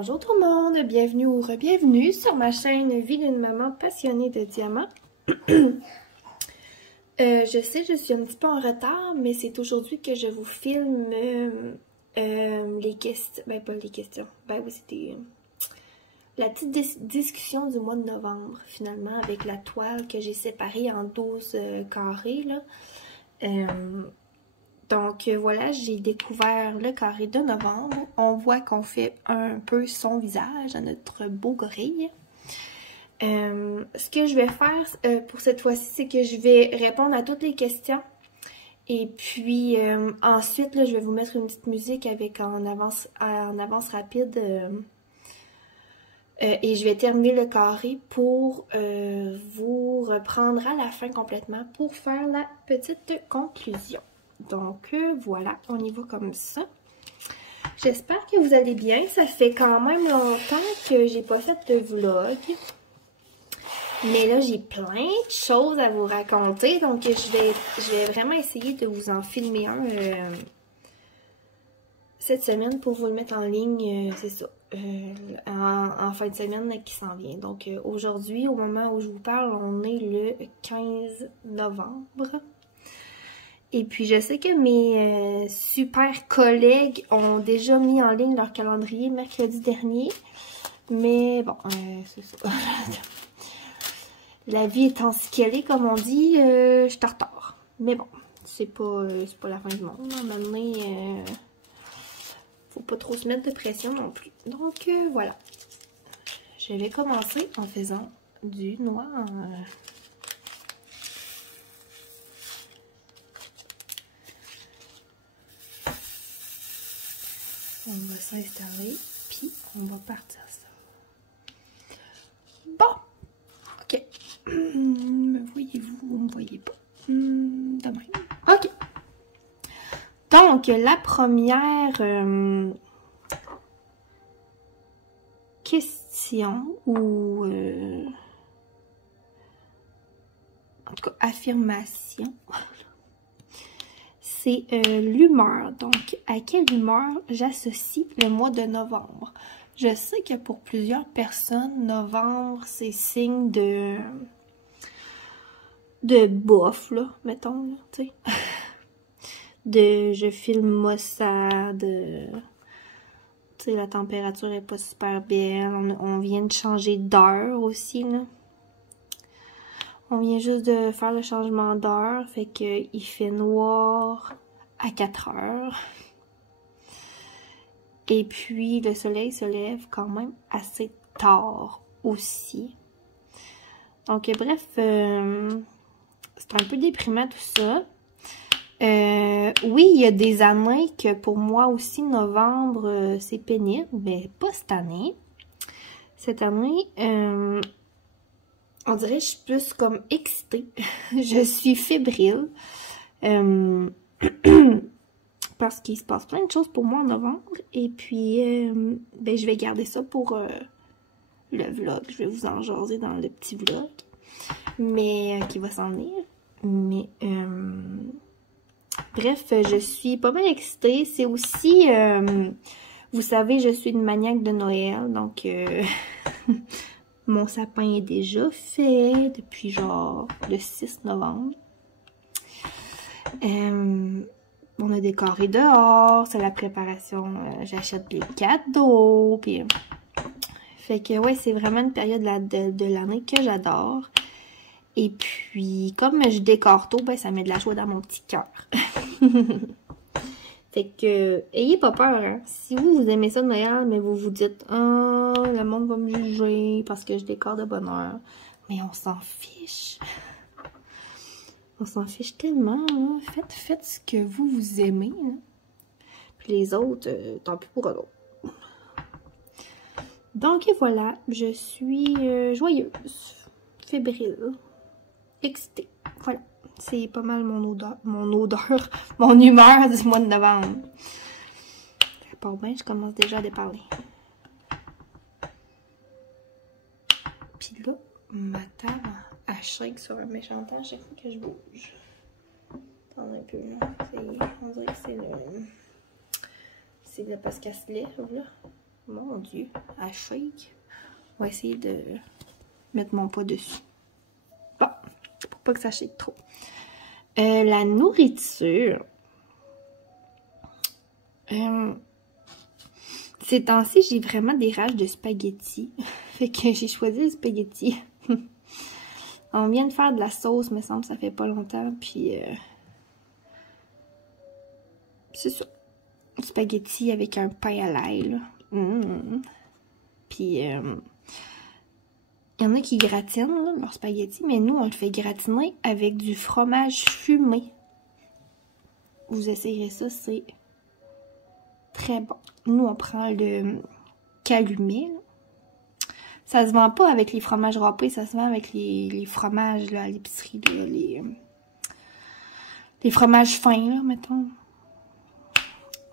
Bonjour tout le monde, bienvenue ou re-bienvenue sur ma chaîne Vie d'une maman passionnée de diamants. Je sais, je suis un petit peu en retard, mais c'est aujourd'hui que je vous filme les questions. Ben, pas les questions. Ben oui, c'était la petite discussion du mois de novembre, finalement, avec la toile que j'ai séparée en 12 carrés, là. Donc voilà, j'ai découvert le carré de novembre. On voit qu'on fait un peu son visage à notre beau gorille. Ce que je vais faire pour cette fois-ci, c'est que je vais répondre à toutes les questions. Et puis ensuite, là, je vais vous mettre une petite musique avec en avance rapide. Et je vais terminer le carré pour vous reprendre à la fin complètement pour faire la petite conclusion. Donc voilà, on y va comme ça. J'espère que vous allez bien. Ça fait quand même longtemps que j'ai pas fait de vlog. Mais là, j'ai plein de choses à vous raconter. Donc je vais vraiment essayer de vous en filmer un cette semaine pour vous le mettre en ligne. C'est ça. En fin de semaine qui s'en vient. Donc aujourd'hui, au moment où je vous parle, on est le 15 novembre. Et puis, je sais que mes super collègues ont déjà mis en ligne leur calendrier mercredi dernier. Mais bon, c'est ça. La vie étant ce qu'elle est, comme on dit, je suis en retard. Mais bon, c'est pas la fin du monde. Maintenant, faut pas trop se mettre de pression non plus. Donc, voilà. Je vais commencer en faisant du noir. On va s'installer, puis on va partir ça. Bon, ok. Me voyez-vous? Vous me voyez pas? De même. Ok. Donc, la première question ou en tout cas affirmation. C'est l'humeur. Donc, à quelle humeur j'associe le mois de novembre? Je sais que pour plusieurs personnes, novembre, c'est signe de bof, là, mettons, là, tu sais. De je filme maussade, tu sais, la température est pas super belle. On vient de changer d'heure aussi, là. On vient juste de faire le changement d'heure, fait que il fait noir à 4 heures. Et puis, le soleil se lève quand même assez tard aussi. Donc, bref, c'est un peu déprimant tout ça. Oui, il y a des années que pour moi aussi, novembre, c'est pénible, mais pas cette année. Cette année, on dirait que je suis plus comme excitée. Je suis fébrile. Parce qu'il se passe plein de choses pour moi en novembre. Et puis, ben, je vais garder ça pour le vlog. Je vais vous en jaser dans le petit vlog. Mais, qui va s'en venir. Mais, bref, je suis pas mal excitée. C'est aussi, vous savez, je suis une maniaque de Noël. Donc, mon sapin est déjà fait depuis genre le 6 novembre. On a décoré dehors, c'est la préparation, j'achète les cadeaux, puis fait que ouais, c'est vraiment une période de l'année que j'adore. Et puis, comme je décore tôt, ben ça met de la joie dans mon petit cœur. Fait que, ayez pas peur, hein. Si vous aimez ça de Noël, mais vous vous dites, oh, le monde va me juger parce que je décore de bonne heure. Mais on s'en fiche. On s'en fiche tellement, hein. Faites ce que vous aimez, hein. Puis les autres, tant pis pour eux autres. Donc voilà, je suis joyeuse, fébrile, excitée. Voilà, c'est pas mal mon humeur du mois de novembre. Pas bien, je commence déjà à déparler. Puis là, ma table, elle shake sur un méchant temps à chaque fois que je bouge. Attendez un peu, là. On dirait que c'est le... C'est parce qu'elle se lève, là. Mon Dieu, elle shake. On va essayer de mettre mon poids dessus. Bon, pour pas que ça shake trop. La nourriture. Ces temps-ci, j'ai vraiment des rages de spaghettis. Fait que j'ai choisi le spaghetti. On vient de faire de la sauce, me semble, ça fait pas longtemps. Puis, c'est ça. Spaghetti avec un pain à l'ail, là. Puis, il y en a qui gratinent là, leur spaghetti, mais nous, on le fait gratiner avec du fromage fumé. Vous essayerez ça, c'est très bon. Nous, on prend le calumet. Là. Ça se vend pas avec les fromages râpés, ça se vend avec les fromages là, à l'épicerie, les fromages fins, là, mettons.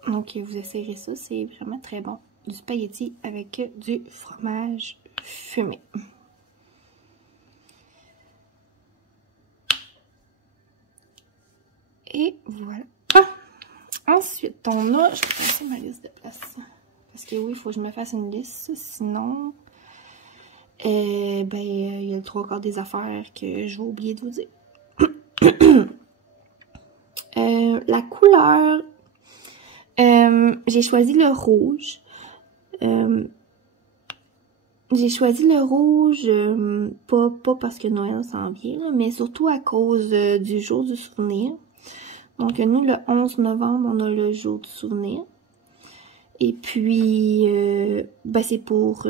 Donc, vous essayerez ça, c'est vraiment très bon. Du spaghetti avec du fromage fumé. Et voilà. Ah! Ensuite, on a... Je vais passer ma liste de place. Parce que oui, il faut que je me fasse une liste. Sinon, il y a le 3/4 des affaires que je vais oublier de vous dire. La couleur... j'ai choisi le rouge. J'ai choisi le rouge, pas parce que Noël s'en vient, là, mais surtout à cause du jour du souvenir. Donc, nous, le 11 novembre, on a le jour du souvenir. Et puis, c'est pour...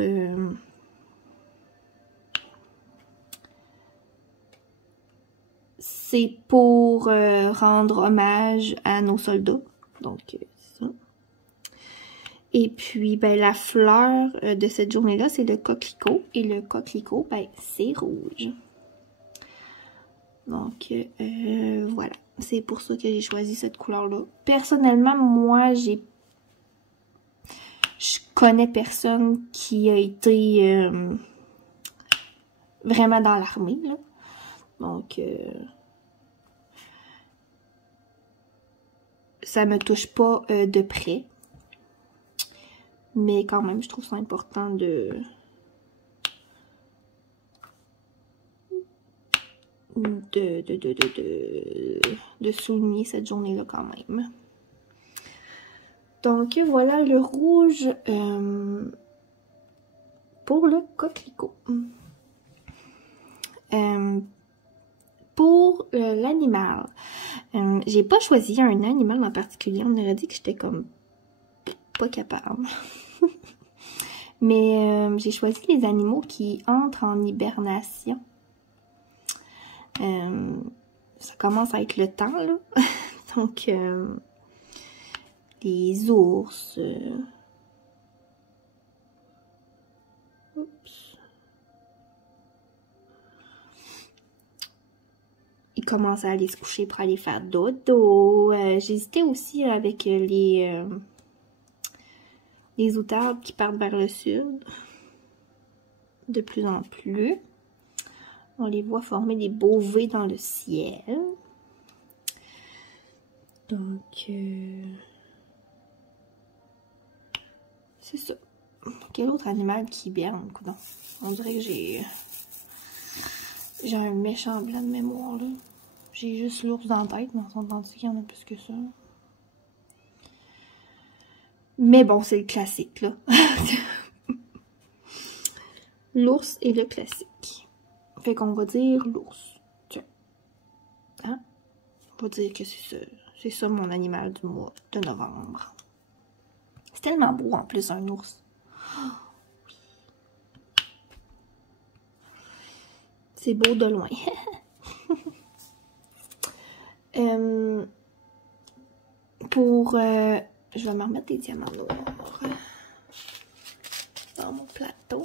c'est pour rendre hommage à nos soldats. Donc, c'est ça. Et puis, la fleur de cette journée-là, c'est le coquelicot. Et le coquelicot, c'est rouge. Donc, voilà. C'est pour ça que j'ai choisi cette couleur-là. Personnellement, moi, je connais personne qui a été vraiment dans l'armée, là. Donc, ça me touche pas de près. Mais quand même, je trouve ça important de souligner cette journée-là quand même. Donc, voilà le rouge pour le coquelicot. Pour l'animal, j'ai pas choisi un animal en particulier. On aurait dit que j'étais comme pas capable. Mais j'ai choisi les animaux qui entrent en hibernation. Ça commence à être le temps, là. Donc, les ours. Oups. Ils commencent à aller se coucher pour aller faire dodo. J'hésitais aussi avec les outardes qui partent vers le sud. De plus en plus. On les voit former des beaux V dans le ciel. Donc, c'est ça. Quel autre animal qui hiberne? On dirait que j'ai un méchant blanc de mémoire, là. J'ai juste l'ours dans la tête, mais on s'entend qu'il y en a plus que ça. Mais bon, c'est le classique, là. L'ours est le classique. Fait qu'on va dire l'ours. Tiens. Hein? On va dire que c'est ça. C'est ça mon animal du mois de novembre. C'est tellement beau en plus, un ours. Oh, oui. C'est beau de loin. Je vais me remettre des diamants noirs dans mon plateau.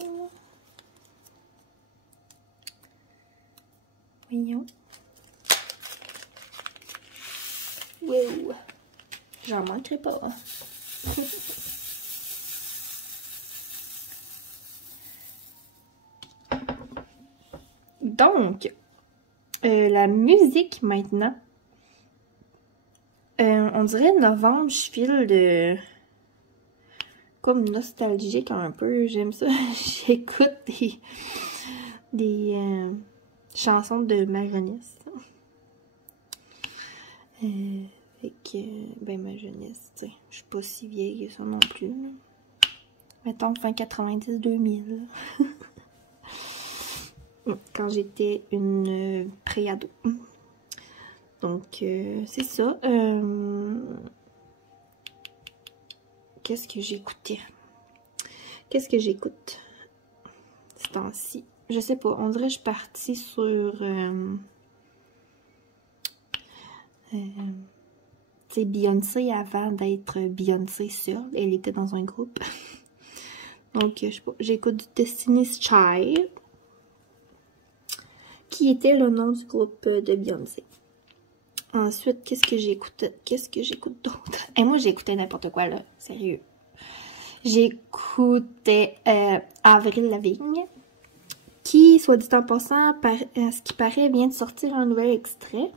Voyons. Wow! J'en manquerai pas. Hein? Donc, la musique maintenant. On dirait novembre, je file comme nostalgique un peu. J'aime ça. J'écoute des chansons de ma jeunesse. Fait que, ben ma jeunesse, tu sais, je suis pas si vieille que ça non plus. Là. Mettons fin 90-2000. Quand j'étais une pré-ado. Donc, c'est ça. Qu'est-ce que j'écoutais? Qu'est-ce que j'écoute ce temps-ci? Je sais pas, on dirait que je suis partie sur... tu sais, Beyoncé avant d'être Beyoncé seule. Elle était dans un groupe. Donc, je sais pas, j'écoute du Destiny's Child, qui était le nom du groupe de Beyoncé. Ensuite, qu'est-ce que j'écoute? Qu'est-ce que j'écoute d'autre? Et moi, j'écoutais n'importe quoi, là. Sérieux. J'écoutais Avril Lavigne, qui, soit dit en passant, à ce qui paraît, vient de sortir un nouvel extrait.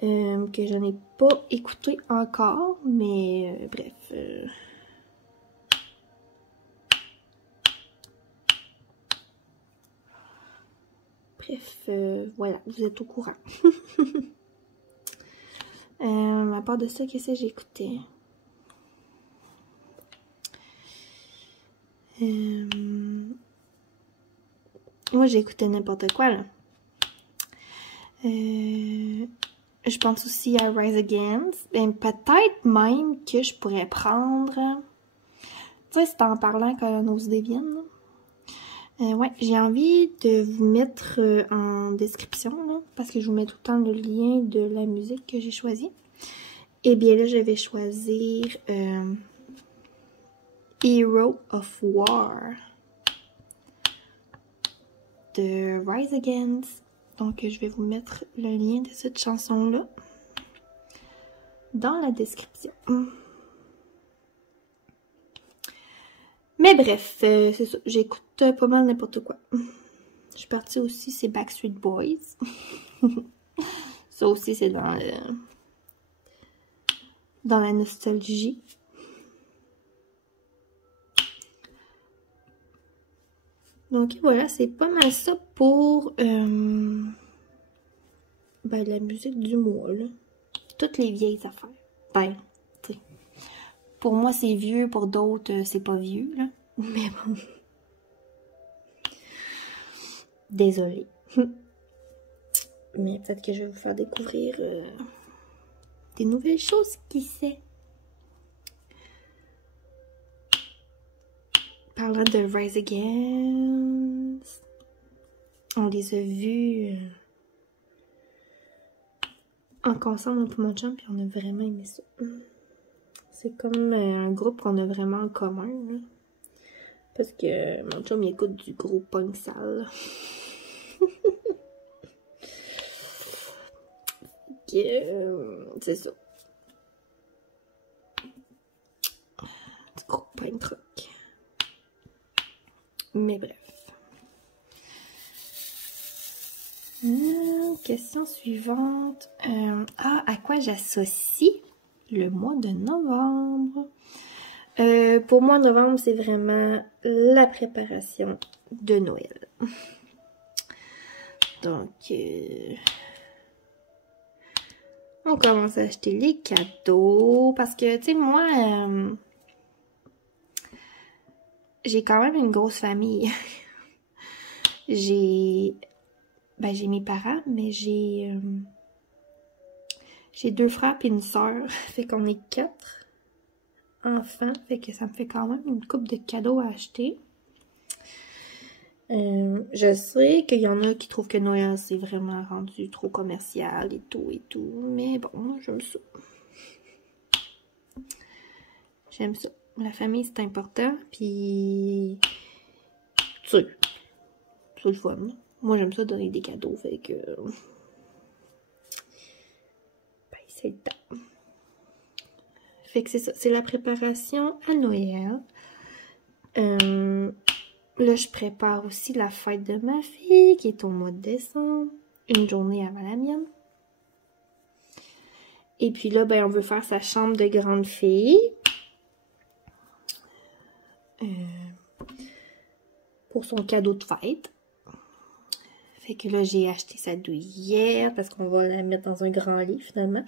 Que je n'ai pas écouté encore, mais bref. Bref, voilà, vous êtes au courant. À part de ça, qu'est-ce que j'écoutais? Moi, j'écoutais n'importe quoi, là. Je pense aussi à Rise Against. Ben, peut-être même que je pourrais prendre... Tu sais, c'est en parlant qu'on ose devienne. Ouais, j'ai envie de vous mettre en description, là, parce que je vous mets tout le temps le lien de la musique que j'ai choisie. Et bien là, je vais choisir Hero of War de Rise Against. Donc, je vais vous mettre le lien de cette chanson-là dans la description. Mais bref, c'est ça. J'écoute pas mal n'importe quoi. Je suis partie aussi, c'est Backstreet Boys. Ça aussi, c'est dans la nostalgie. Donc voilà, c'est pas mal ça pour ben, la musique du mois, là. Toutes les vieilles affaires. Ben, tu sais. Pour moi, c'est vieux, pour d'autres, c'est pas vieux, là. Mais bon. Désolée. Mais peut-être que je vais vous faire découvrir des nouvelles choses, qui sait. Parlant de Rise Against, on les a vus en concert dans mon chum, puis on a vraiment aimé ça. C'est comme un groupe qu'on a vraiment en commun, là. Parce que mon chum, il écoute du gros punk sale. C'est ça. Du gros punk rock. Mais bref. Question suivante. À quoi j'associe le mois de novembre? Pour moi, novembre, c'est vraiment la préparation de Noël. Donc, on commence à acheter les cadeaux. Parce que, tu sais, moi, j'ai quand même une grosse famille. J'ai mes parents, mais j'ai 2 frères et une sœur. Fait qu'on est 4 enfants. Fait que ça me fait quand même une couple de cadeaux à acheter. Je sais qu'il y en a qui trouvent que Noël, c'est vraiment rendu trop commercial et tout. Mais bon, moi, j'aime ça. J'aime ça. La famille, c'est important. Puis, tu sais, c'est le fun. Moi, j'aime ça donner des cadeaux. Fait que, ben, c'est le temps. Fait que c'est ça. C'est la préparation à Noël. Là, je prépare aussi la fête de ma fille, qui est au mois de décembre. Une journée avant la mienne. Et puis là, ben, on veut faire sa chambre de grande fille. pour son cadeau de fête. Fait que là, j'ai acheté sa douillette parce qu'on va la mettre dans un grand lit, finalement.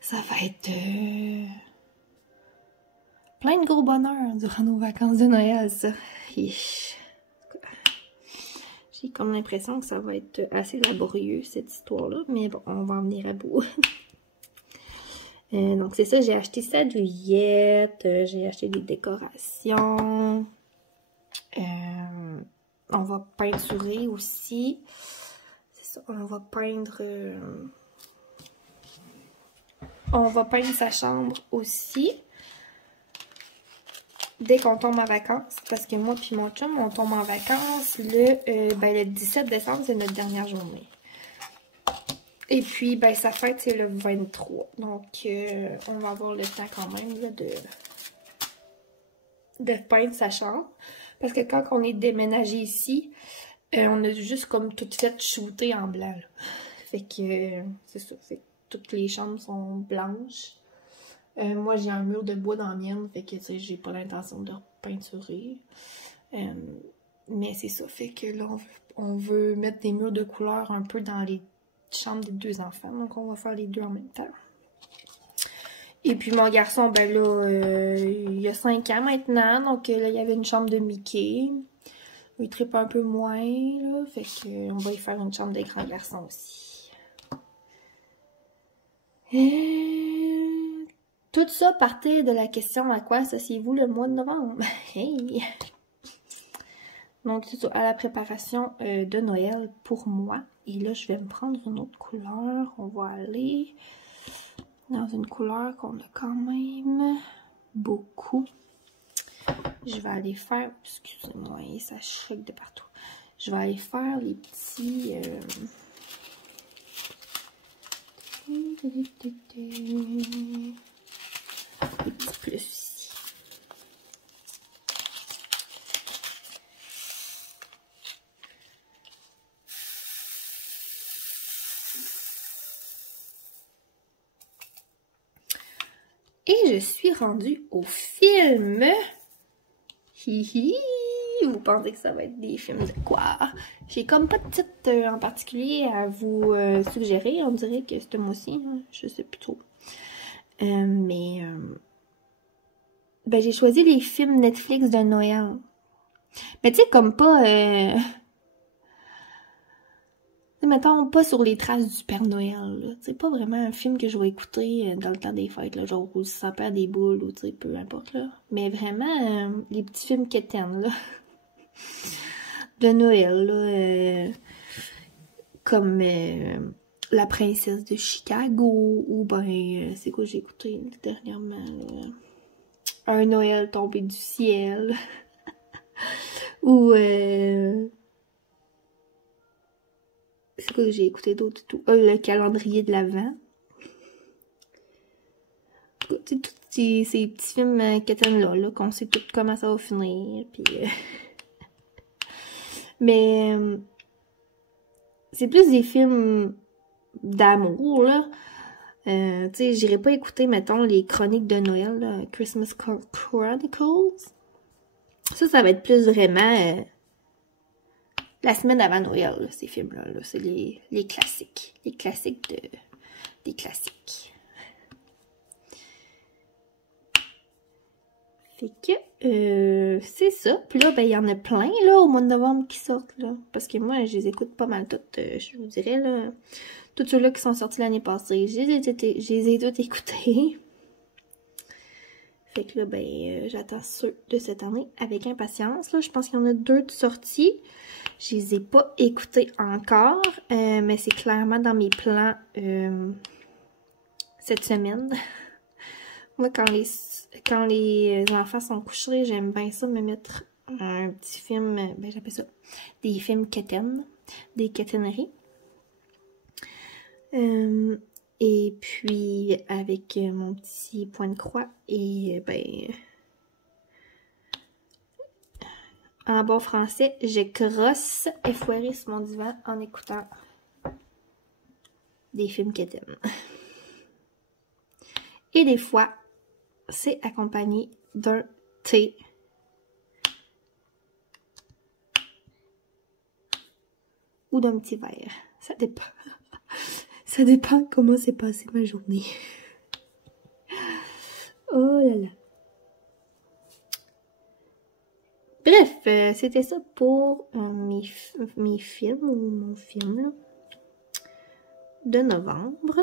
Ça va être plein de gros bonheur durant nos vacances de Noël, ça. J'ai comme l'impression que ça va être assez laborieux, cette histoire-là. Mais bon, on va en venir à bout. Donc, c'est ça, j'ai acheté sa douillette. J'ai acheté des décorations. On va peinturer aussi. C'est ça, on va peindre sa chambre aussi. Dès qu'on tombe en vacances. Parce que moi puis mon chum, on tombe en vacances le 17 décembre, c'est notre dernière journée. Et puis, ben, sa fête, c'est le 23. Donc, on va avoir le temps quand même là, de peindre sa chambre. Parce que quand on est déménagé ici, on a juste comme tout fait shooter en blanc. Là. Fait que c'est ça. Fait que toutes les chambres sont blanches. Moi, j'ai un mur de bois dans la mienne. Fait que, tu sais, j'ai pas l'intention de repeinturer. Mais c'est ça. Fait que là, on veut mettre des murs de couleur un peu dans les chambres des deux enfants. Donc, on va faire les deux en même temps. Et puis mon garçon, ben là, il y a 5 ans maintenant, donc là, il y avait une chambre de Mickey. Il tripe un peu moins, là, fait qu'on va y faire une chambre des grands garçons aussi. Et... Tout ça partait de la question à quoi associez-vous le mois de novembre? Hey! Donc, c'est ça, à la préparation de Noël pour moi. Et là, je vais me prendre une autre couleur. On va aller... dans une couleur qu'on a quand même beaucoup. Je vais aller faire... Excusez-moi, ça choque de partout. Je vais aller faire les petits... les petits plus ici. Et je suis rendue au film. Hihi! Vous pensez que ça va être des films de quoi? J'ai comme pas de titre en particulier à vous suggérer. On dirait que c'est moi aussi, hein? Je sais plus trop. Ben j'ai choisi les films Netflix de Noël. Mais tu sais, comme pas... mettons, pas sur les traces du Père Noël, c'est pas vraiment un film que je vais écouter dans le temps des fêtes, là, genre où ça perd des boules, ou tu sais, peu importe, là. Mais vraiment, les petits films quétaines, là, de Noël, là, comme La Princesse de Chicago, ou ben, c'est quoi j'ai écouté dernièrement, là? Un Noël tombé du ciel, ou... c'est quoi que j'ai écouté d'autre tout? Le calendrier de l'Avent. C'est tous ces petits films quétaines-là, qu'on sait tout comment ça va finir. Puis, mais c'est plus des films d'amour, là. Tu sais, j'irais pas écouter, mettons, les chroniques de Noël, là, Christmas Chronicles. Ça va être plus vraiment... la semaine avant Noël, là, ces films-là. Là, c'est les classiques. Les classiques des classiques. Fait que, c'est ça. Puis là, ben, il y en a plein, là, au mois de novembre qui sortent, là. Parce que moi, je les écoute pas mal toutes, je vous dirais, là. Tous ceux-là qui sont sortis l'année passée, je les ai tous écoutés. Fait que là, ben, j'attends ceux de cette année avec impatience, là. Je pense qu'il y en a 2 de sortie. Je les ai pas écoutés encore, mais c'est clairement dans mes plans cette semaine. Moi, quand les enfants sont couchés, j'aime bien ça me mettre un petit film, ben j'appelle ça des films quétaines, des quétaineries. Et puis, avec mon petit point de croix et ben... en bon français, je crosse et foirer sur mon divan en écoutant des films quétaines. Et des fois, c'est accompagné d'un thé ou d'un petit verre. Ça dépend. Ça dépend comment s'est passée ma journée. Oh là là. Bref, c'était ça pour mes films, ou mon film là, de novembre.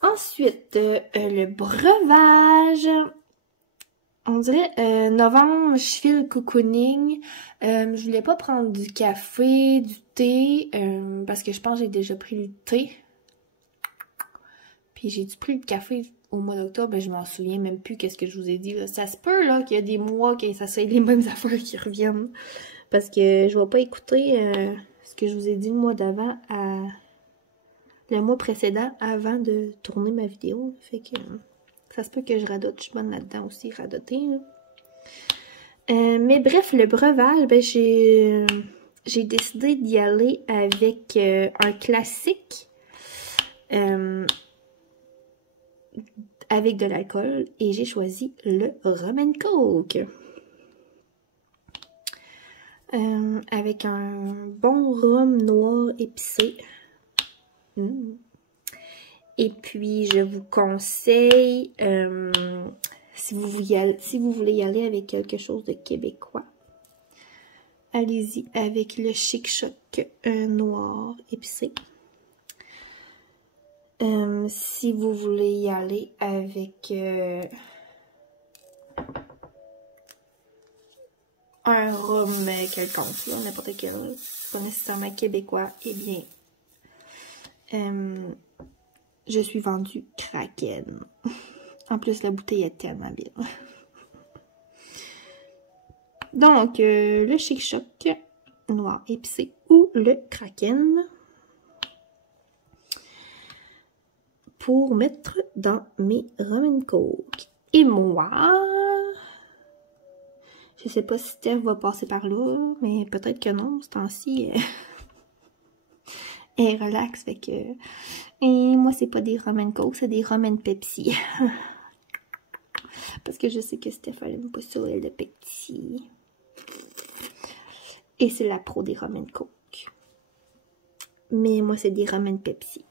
Ensuite, le breuvage. On dirait novembre, je file cocooning. Je voulais pas prendre du café, du thé, parce que je pense que j'ai déjà pris du thé. Puis j'ai dû pris le café au mois d'octobre, je m'en souviens même plus qu'est-ce que je vous ai dit. Là. Ça se peut là qu'il y a des mois que ça soit les mêmes affaires qui reviennent. Parce que je vais pas écouter ce que je vous ai dit le mois d'avant à le mois précédent avant de tourner ma vidéo. Fait que ça se peut que je radote. Je suis bonne là-dedans aussi, radoter. Là. Mais bref, le breuvage, ben j'ai décidé d'y aller avec un classique. Avec de l'alcool et j'ai choisi le Rum and Coke. Avec un bon rhum noir épicé. Et puis je vous conseille, si vous voulez y aller avec quelque chose de québécois, allez-y avec le Chic Choc noir épicé. Si vous voulez y aller avec un rhum quelconque, n'importe quel, pas nécessairement québécois, eh bien, je suis vendue Kraken. En plus, la bouteille est tellement belle. Donc, le Chic Choc noir épicé ou le Kraken. Pour mettre dans mes Rum and Coke. Et moi, je sais pas si Steph va passer par là, mais peut-être que non, ce temps-ci, elle relaxe, fait que... Et moi, c'est pas des Rum and Coke, c'est des Rum and Pepsi. Parce que je sais que Steph, elle aime pas ça, elle, de Pepsi. Et c'est la pro des Rum and Coke. Mais moi, c'est des Rum and Pepsi.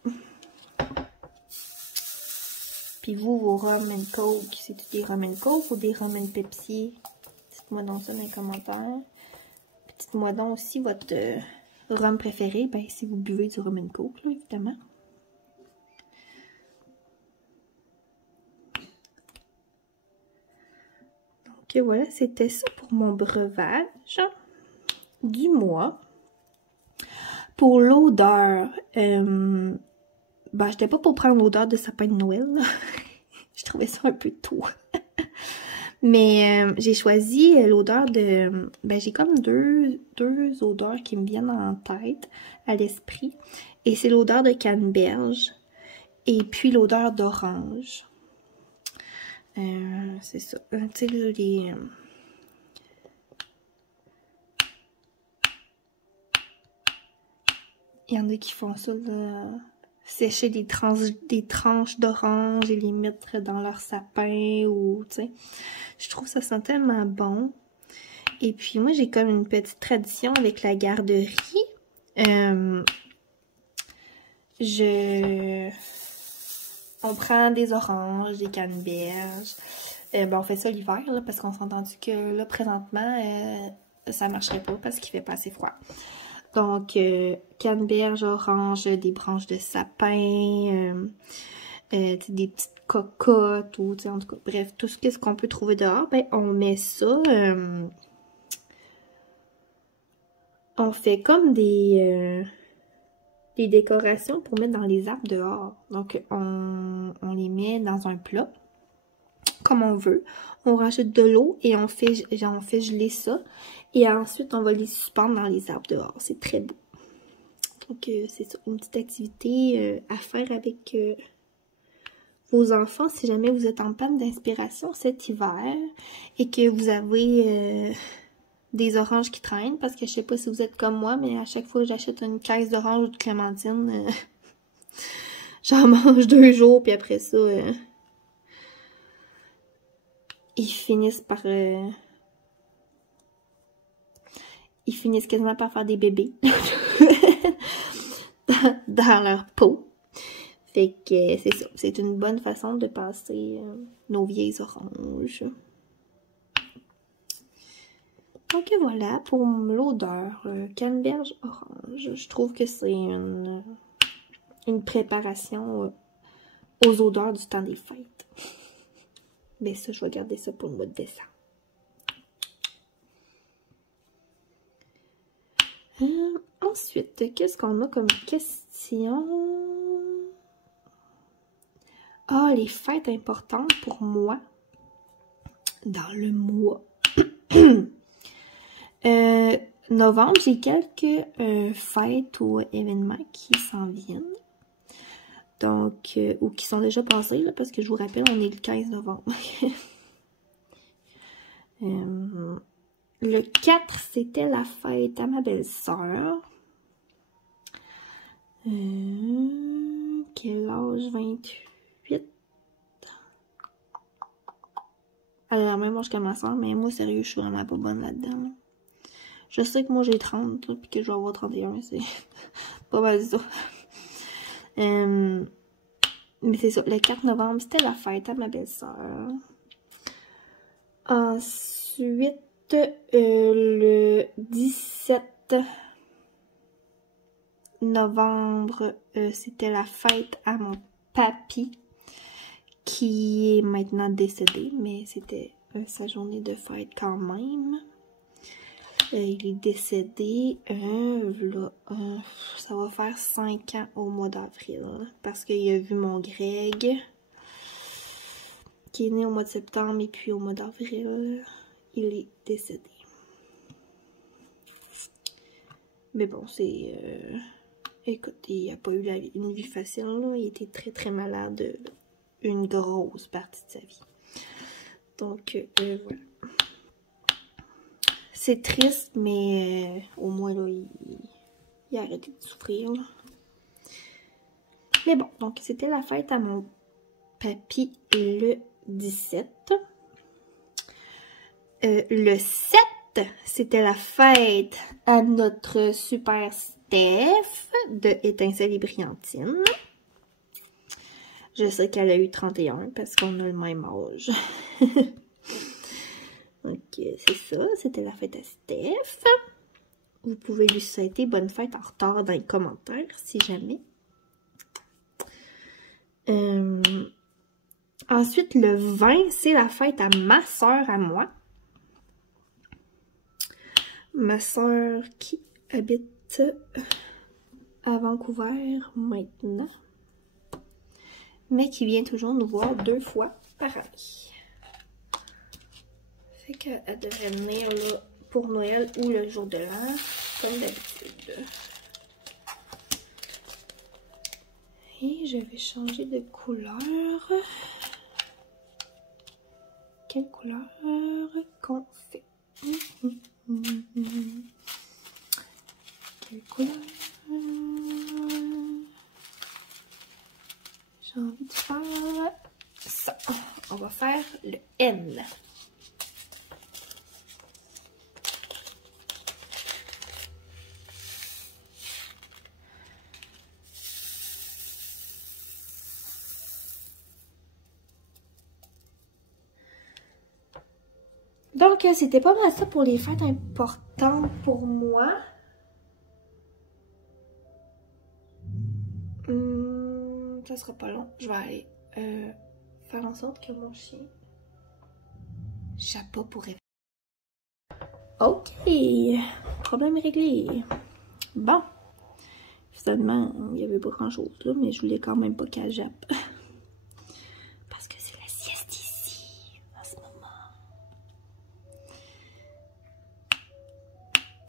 Puis vous, vos Rum and Coke, c'est-tu des Rum and Coke ou des Rum and Pepsi? Dites-moi donc ça dans les commentaires. Dites-moi donc aussi votre rhum préféré. Ben, si vous buvez du Rum and Coke, là, évidemment. Donc voilà, c'était ça pour mon breuvage du mois. Pour l'odeur, ben, j'étais pas pour prendre l'odeur de sapin de Noël. Je trouvais ça un peu tôt. Mais j'ai choisi l'odeur de... Ben, j'ai comme deux odeurs qui me viennent en tête, à l'esprit. Et c'est l'odeur de canneberge et puis l'odeur d'orange. C'est ça. Tu sais, les... Il y en a qui font ça, là... sécher des tranches d'orange et les mettre dans leur sapin ou, tu sais. Je trouve ça sent tellement bon. Et puis, moi, j'ai comme une petite tradition avec la garderie. On prend des oranges, des canneberges. Ben, on fait ça l'hiver, là, parce qu'on s'est entendu que, là, présentement, ça marcherait pas parce qu'il fait pas assez froid. Donc, canneberge, orange, des branches de sapin, des petites cocottes, ou en tout cas, bref, tout ce qu'on peut trouver dehors, ben, on met ça, on fait comme des décorations pour mettre dans les arbres dehors. Donc, on les met dans un plat, comme on veut. On rajoute de l'eau et on fait geler ça. Et ensuite, on va les suspendre dans les arbres dehors. C'est très beau. Donc, c'est ça, une petite activité à faire avec vos enfants si jamais vous êtes en panne d'inspiration cet hiver et que vous avez des oranges qui traînent. Parce que je sais pas si vous êtes comme moi, mais à chaque fois que j'achète une caisse d'oranges ou de clémentine, j'en mange 2 jours, puis après ça... ils finissent par... ils finissent quasiment par faire des bébés dans leur peau. Fait que c'est ça. C'est une bonne façon de passer nos vieilles oranges. Donc voilà pour l'odeur. Canneberge orange. Je trouve que c'est une préparation aux odeurs du temps des fêtes. Mais ça, je vais garder ça pour le mois de décembre. Ensuite, qu'est-ce qu'on a comme question? Ah, les fêtes importantes pour moi dans le mois. Novembre, j'ai quelques fêtes ou événements qui s'en viennent. Donc, ou qui sont déjà passés, là, parce que je vous rappelle, on est le 15 novembre. Le 4, c'était la fête à ma belle-sœur. Quel âge? 28. Elle a la même âge que ma soeur, mais moi, sérieux, je suis vraiment pas bonne là-dedans. Là. Je sais que moi, j'ai 30, puis que je vais avoir 31, c'est pas mal ça. Mais c'est ça, le 4 novembre, c'était la fête à ma belle-sœur. Ensuite, le 17 novembre, c'était la fête à mon papy, qui est maintenant décédé, mais c'était sa journée de fête quand même. Il est décédé, ça va faire 5 ans au mois d'avril, parce qu'il a vu mon Greg, qui est né au mois de septembre, et puis au mois d'avril, il est décédé. Mais bon, c'est... écoute, il n'a pas eu une vie facile, là. Il était très très malade une grosse partie de sa vie. Donc, voilà. C'est triste, mais au moins, là, il a arrêté de souffrir, là. Mais bon, donc c'était la fête à mon papy le 17. Le 7, c'était la fête à notre super Steph de Étincelle et Brillantine. Je sais qu'elle a eu 31 parce qu'on a le même âge. Donc, c'est ça. C'était la fête à Steph. Vous pouvez lui souhaiter bonne fête en retard dans les commentaires, si jamais. Ensuite, le 20, c'est la fête à ma soeur à moi. Ma soeur qui habite à Vancouver maintenant, mais qui vient toujours nous voir 2 fois par année. Fait qu'elle devrait venir là pour Noël ou le jour de l'an, comme d'habitude. Et je vais changer de couleur. Quelle couleur qu'on fait? Quelle couleur? J'ai envie de faire ça. On va faire le N. Donc, c'était pas mal ça pour les fêtes importantes pour moi. Ça sera pas long. Je vais aller faire en sorte que mon chien chapeau pour réveiller. Ok, problème réglé. Bon, finalement, il n'y avait pas grand chose là, mais je voulais quand même pas qu'elle jappe. Parce que c'est la sieste ici, en ce moment.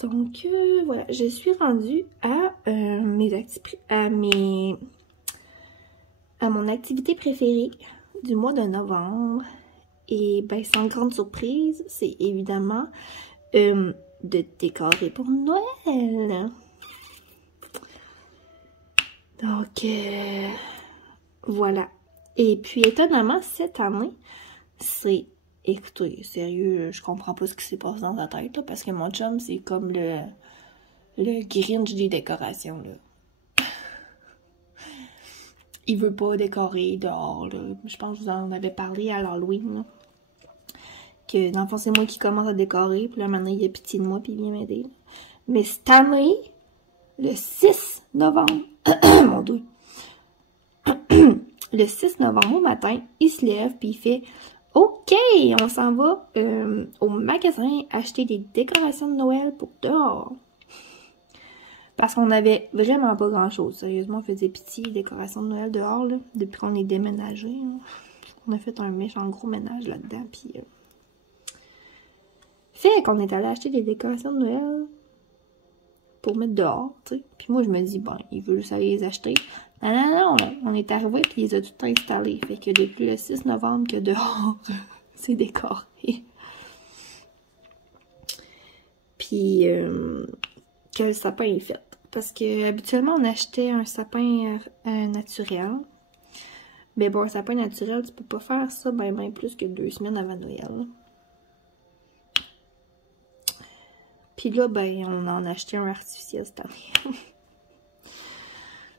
Donc, voilà, je suis rendue à mon activité préférée du mois de novembre. Et ben, sans grande surprise, c'est évidemment de décorer pour Noël. Donc, voilà. Et puis, étonnamment, cette année, c'est écoutez, sérieux, je comprends pas ce qui s'est passé dans sa tête, là, parce que mon chum, c'est comme le Grinch des décorations, là. Il veut pas décorer dehors, là. Je pense que vous en avez parlé à l'Halloween, là. Que, dans le fond, c'est moi qui commence à décorer, puis là, maintenant, il a pitié de moi, puis il vient m'aider. Mais cette année, le 6 novembre, mon Dieu, le 6 novembre au matin, il se lève, puis il fait « OK, on s'en va au magasin acheter des décorations de Noël pour dehors. » Parce qu'on avait vraiment pas grand-chose. Sérieusement, on faisait pitié les décorations de Noël dehors, là, depuis qu'on est déménagé. Là. On a fait un méchant gros ménage là-dedans, puis... Fait qu'on est allé acheter des décorations de Noël pour mettre dehors, tu sais. Puis moi, je me dis, bon, il veut juste aller les acheter. Non, on est arrivé puis il les a tout installés. Fait que depuis le 6 novembre que dehors, c'est décoré. Puis que le sapin est fait. Parce que habituellement, on achetait un sapin naturel. Mais bon, un sapin naturel, tu peux pas faire ça ben plus que 2 semaines avant Noël. Puis là, ben, on en a acheté un artificiel cette année.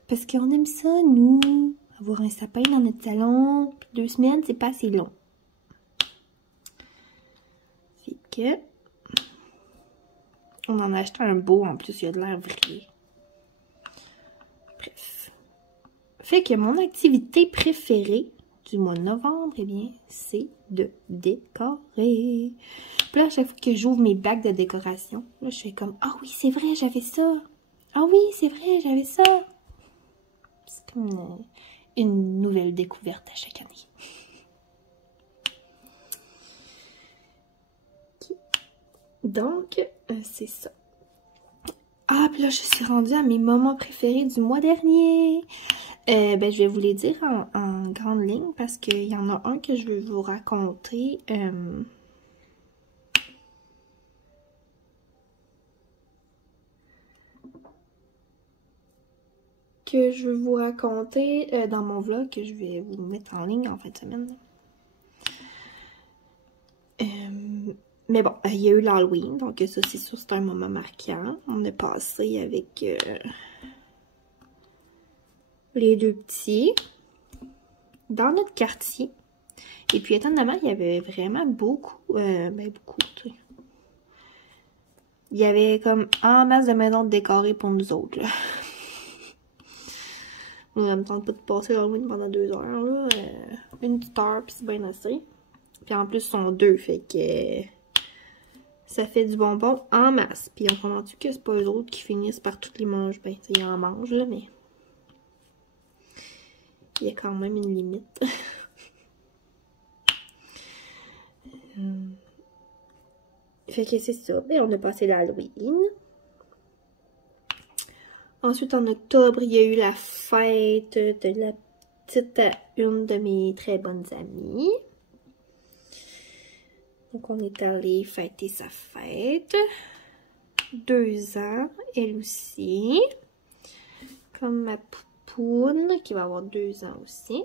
Parce qu'on aime ça, nous, avoir un sapin dans notre salon. Puis 2 semaines, c'est pas assez long. Fait que... on en a acheté un beau, en plus, il a de l'air vrai. Bref. Fait que mon activité préférée du mois de novembre, eh bien, c'est de décorer. Puis là, à chaque fois que j'ouvre mes bacs de décoration, là, je fais comme « Ah oui, c'est vrai, j'avais ça! Ah oui, c'est vrai, j'avais ça! » C'est comme une nouvelle découverte à chaque année. Donc, c'est ça. Ah, puis là, je suis rendue à mes moments préférés du mois dernier. Ben, je vais vous les dire en grande ligne parce qu'il y en a un que je veux vous raconter. Que je veux vous raconter dans mon vlog que je vais vous mettre en ligne en fin de semaine. Mais bon, il y a eu l'Halloween, donc ça, c'est sûr, c'est un moment marquant. On est passé avec les 2 petits dans notre quartier. Et puis, étonnamment, il y avait vraiment beaucoup, beaucoup, tu sais. Il y avait comme en masse de maisons décorées pour nous autres, là. On ne me tente pas de passer l'Halloween pendant 2 heures, là. Une petite heure, puis c'est bien assez. Puis en plus, ils sont 2, fait que... ça fait du bonbon en masse. Puis on comprend-tu que c'est pas eux autres qui finissent par toutes les manger? Ben, ils en mangent, là, mais... il y a quand même une limite. Fait que c'est ça. Ben, on a passé l'Halloween. Ensuite, en octobre, il y a eu la fête de la petite à une de mes très bonnes amies. Donc, on est allé fêter sa fête. 2 ans, elle aussi. Comme ma poupoune, qui va avoir 2 ans aussi.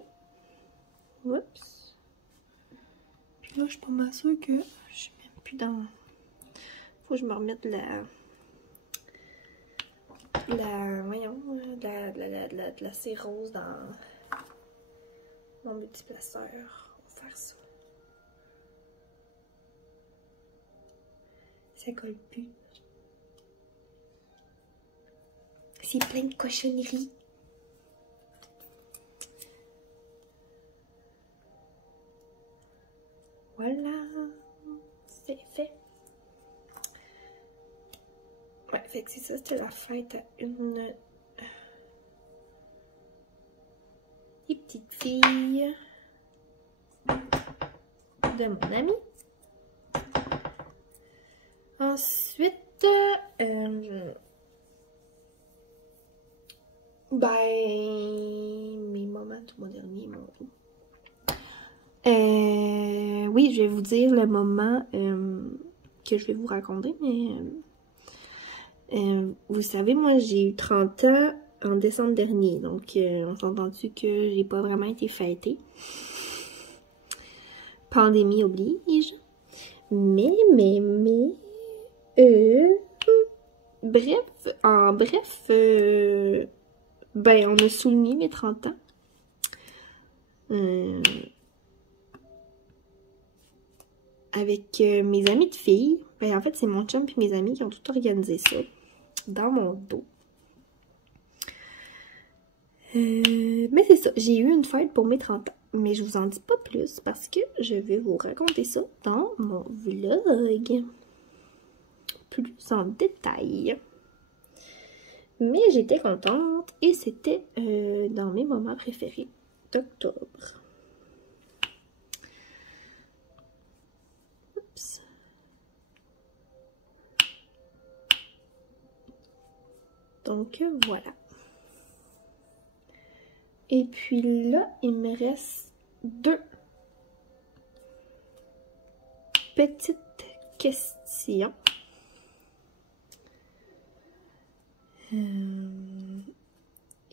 Oups. Puis là, je suis pas mal sûre que je suis même plus dans... faut que je me remette voyons, de la cire rose dans mon multiplaceur. On va faire ça. Ça colle plus. C'est plein de cochonneries. Voilà. C'est fait. Ouais, fait que c'est ça, c'était la fête à une des petites filles de mon ami. Ensuite, mes moments du mois dernier, mon Dieu. Oui, je vais vous dire le moment que je vais vous raconter, mais vous savez, moi j'ai eu 30 ans en décembre dernier, donc on s'est entendu que j'ai pas vraiment été fêtée. Pandémie oblige. Mais, bref, ben, on a souligné mes 30 ans. Avec mes amis de filles. Ben, en fait, c'est mon chum et mes amis qui ont tout organisé ça dans mon dos. Mais c'est ça, j'ai eu une fête pour mes 30 ans. Mais je vous en dis pas plus parce que je vais vous raconter ça dans mon vlog. Plus en détail. Mais j'étais contente et c'était dans mes moments préférés d'octobre. Oups. Donc voilà. Et puis là, il me reste 2 petites questions.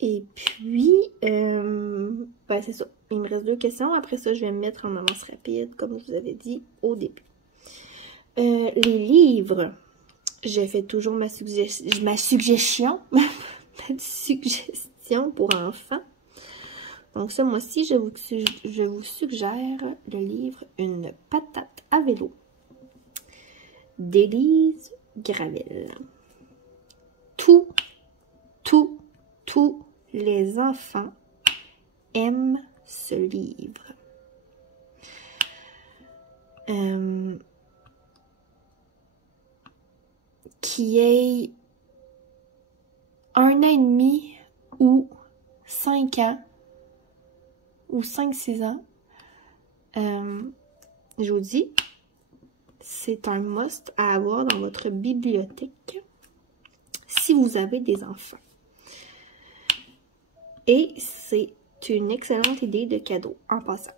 Et puis, ben c'est ça. Il me reste 2 questions. Après ça, je vais me mettre en avance rapide, comme je vous avais dit au début. Les livres, j'ai fait toujours ma suggestion pour enfants. Donc ce mois-ci, je vous suggère le livre Une patate à vélo d'Élise Gravel. Tous les enfants aiment ce livre. Qui est 1 an et demi ou 5 ans ou 5-6 ans. Je vous dis, c'est un must à avoir dans votre bibliothèque si vous avez des enfants. Et c'est une excellente idée de cadeau en passant.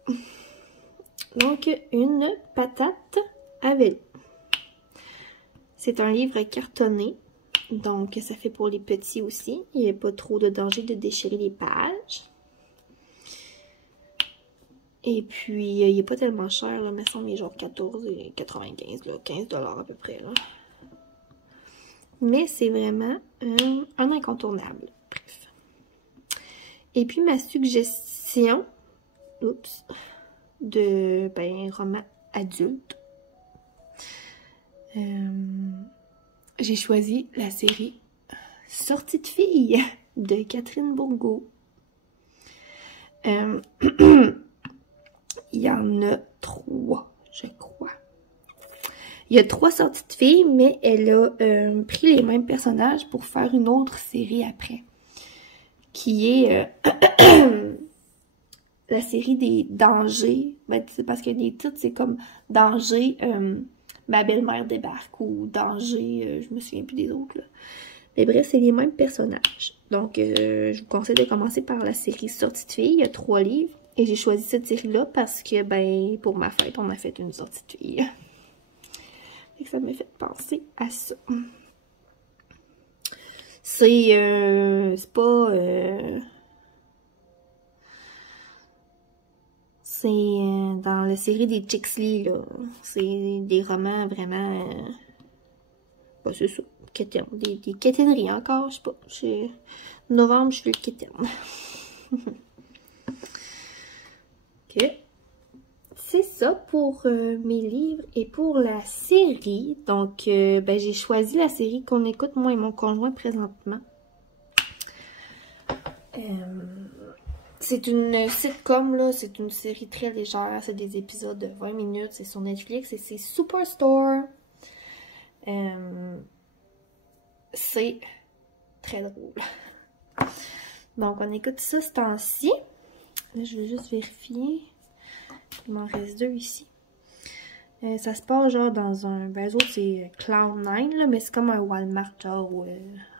Donc, Une patate à vélo. C'est un livre cartonné, donc ça fait pour les petits aussi. Il n'y a pas trop de danger de déchirer les pages. Et puis, il n'est pas tellement cher, là, mais ça semble genre 14,95 $, 15 $ à peu près. Là. Mais c'est vraiment un incontournable. Bref. Et puis, ma suggestion de roman adulte. J'ai choisi la série Sortie de filles de Catherine Bourgault. Il y en a 3, je crois. Il y a 3 sorties de filles, mais elle a pris les mêmes personnages pour faire une autre série après. Qui est la série des dangers. Ben, parce que les titres, c'est comme Danger, ma belle-mère débarque ou Danger, je me souviens plus des autres. Là. Mais bref, c'est les mêmes personnages. Donc, je vous conseille de commencer par la série Sortie de filles. Il y a 3 livres. Et j'ai choisi cette série-là parce que, ben, pour ma fête, on a fait une sortie de filles. Et ça m'a fait penser à ça. C'est pas... c'est dans la série des Chixley, là. C'est des romans vraiment... ben, c'est ça. Des quétaineries encore, je sais pas. Novembre, je fais le quétaine. Ok. C'est ça pour mes livres et pour la série. Donc, ben, j'ai choisi la série qu'on écoute, moi et mon conjoint, présentement. C'est une sitcom, là. C'est une série très légère. C'est des épisodes de 20 minutes. C'est sur Netflix et c'est Superstore. C'est très drôle. Donc, on écoute ça ce temps-ci. Là, je vais juste vérifier. Il m'en reste 2 ici. Ça se passe genre dans un... Ben, eux autres, c'est Cloud9, là, mais c'est comme un Walmart, genre, ou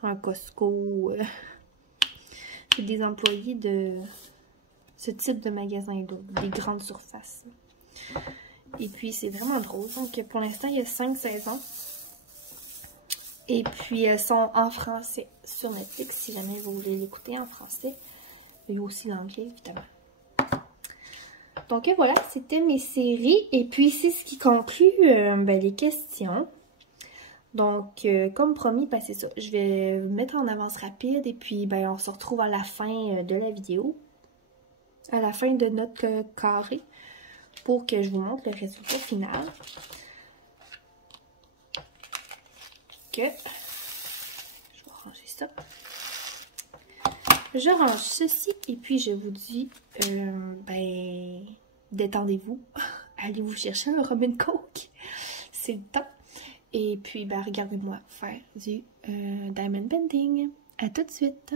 un Costco. C'est des employés de ce type de magasin-là, des grandes surfaces. Et puis, c'est vraiment drôle. Donc, pour l'instant, il y a 5 saisons. Et puis, elles sont en français sur Netflix, si jamais vous voulez l'écouter en français. Il y a aussi l'anglais, évidemment. Donc voilà, c'était mes séries. Et puis c'est ce qui conclut les questions. Donc comme promis, c'est ça. Je vais mettre en avance rapide et puis on se retrouve à la fin de la vidéo. À la fin de notre carré pour que je vous montre le résultat final. Je vais ranger ça. Je range ceci et puis je vous dis, détendez-vous. Allez vous chercher un rum and coke. C'est le temps. Et puis, regardez-moi faire du diamond bending. À tout de suite.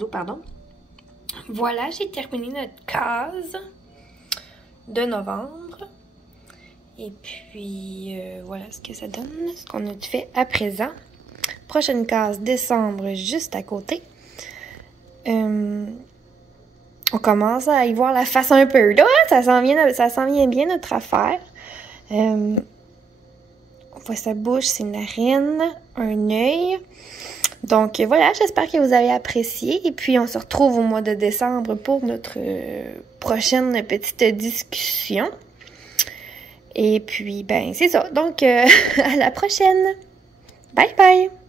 dos, pardon. Voilà, j'ai terminé notre case de novembre. Et puis, voilà ce que ça donne, ce qu'on a fait à présent. Prochaine case, décembre, juste à côté. On commence à y voir la face un peu, là. Ça s'en vient bien, notre affaire. On voit sa bouche, c'est une narine, un œil. Donc, voilà, j'espère que vous avez apprécié. Et puis, on se retrouve au mois de décembre pour notre prochaine petite discussion. Et puis, ben, c'est ça. Donc, à la prochaine. Bye bye!